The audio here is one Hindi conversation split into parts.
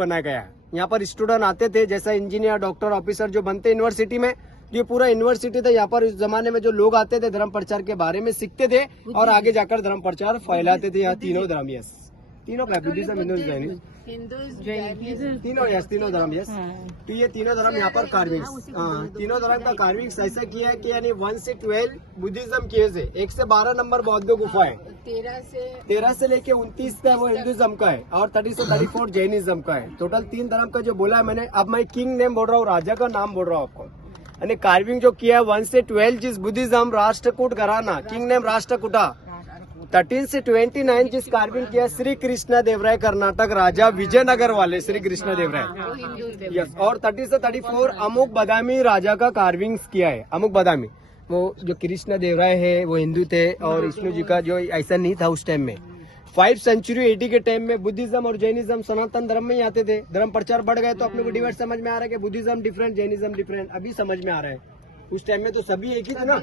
बनाया गया है। यहाँ पर स्टूडेंट आते थे, जैसा इंजीनियर, डॉक्टर, ऑफिसर जो बनते यूनिवर्सिटी में, ये पूरा यूनिवर्सिटी था। यहाँ पर इस जमाने में जो लोग आते थे धर्म प्रचार के बारे में सीखते थे और आगे जाकर धर्म प्रचार फैलाते थे। यहाँ तीनों धर्म, यस, तीनों का बुद्धिज्म, तीनों धर्म, यस। तो ये तीनों धर्म यहाँ पर कार्विंग्स, तीनों धर्म का कार्विंग्स ऐसा किया है कि यानी 1 से 12 बुद्धिज्म किए थे, 1 से 12 नंबर बौद्ध गुफा है, 13 से लेके 29 का वो हिंदुज्म का है और 30 से 34 जैनिज्म का है। टोटल 3 धर्म का जो बोला है मैंने। अब मैं किंग नेम बोल रहा हूँ, राजा का नाम बोल रहा हूँ आपको। यानी कार्विंग जो किया है 1 से 12 जिस बुद्धिज्म, राष्ट्रकूट घराना, किंग नेम राष्ट्रकूटा। 13 से 29 जिस कार्विंग किया श्री कृष्ण देवराय, कर्नाटक राजा, विजयनगर वाले श्री कृष्ण देवराय, यस। और 30 से 34 अमुक बदामी राजा का कार्विंग्स किया है। अमुक बदामी, वो जो कृष्ण देवराय है वो हिंदू थे और विष्णु जी का जो ऐसा नहीं था उस टाइम में। 5 सेंचुरी AD के टाइम में बुद्धिज्म और जैनिज्म सनातन धर्म में ही आते थे। धर्म प्रचार बढ़ गए तो अपने को डिवाइड समझ में आ रहा है कि बुद्धिज्म डिफरेंट, जैनिज्म डिफरेंट, अभी समझ में आ रहा है। उस टाइम में तो सभी एक ही थे ना।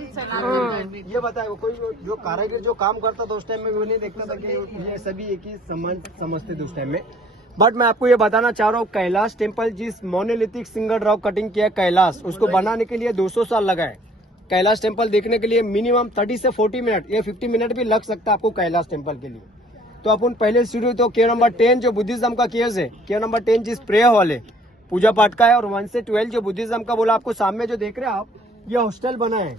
ये बताए, कोई जो कारीगर जो काम करता था उस टाइम में वो नहीं देखता था कि ये सभी एक ही समान समझते थे उस टाइम में। बट मैं आपको ये बताना चाह रहा हूँ, कैलाश टेम्पल जिस मोनोलिथिक सिंगल रॉक कटिंग किया कैलाश, उसको बनाने के लिए 200 साल लगा है। कैलाश टेम्पल देखने के लिए मिनिमम 30 से 40 मिनट या 50 मिनट भी लग सकता है आपको कैलाश टेम्पल के लिए। तो अपन पहले शुरू तो केव नंबर 10 जो बुद्धिज्म का केव्स है, केव नंबर 10 जिस प्रेयर हॉल है, पूजा पाठ का है, और 1 से 12 जो बुद्धिज्म का बोला आपको सामने जो देख रहे हैं आप, ये हॉस्टल बना है।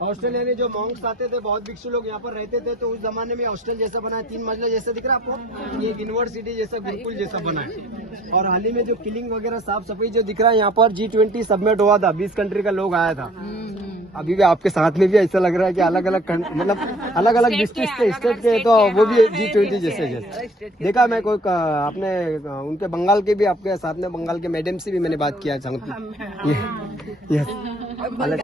हॉस्टल यानी जो मॉन्क्स आते थे, बहुत भिक्षु लोग यहाँ पर रहते थे, तो उस जमाने में हॉस्टल जैसा बना है, 3 मंजिला जैसा दिख रहा है आपको, ये यूनिवर्सिटी जैसा गुरुकुल जैसा बना है। और हाल ही में जो किलिंग वगैरह साफ सफाई जो दिख रहा है, यहाँ पर G20 सबमिट हुआ था, 20 कंट्री का लोग आया था। अभी भी आपके साथ में भी ऐसा लग रहा है कि अलग अलग मतलब अलग अलग डिस्ट्रिक्ट के, स्टेट के, तो वो भी G20 जैसे देखा। मैं कोई आपने उनके बंगाल के भी आपके साथ में, बंगाल के मैडम से भी मैंने बात किया।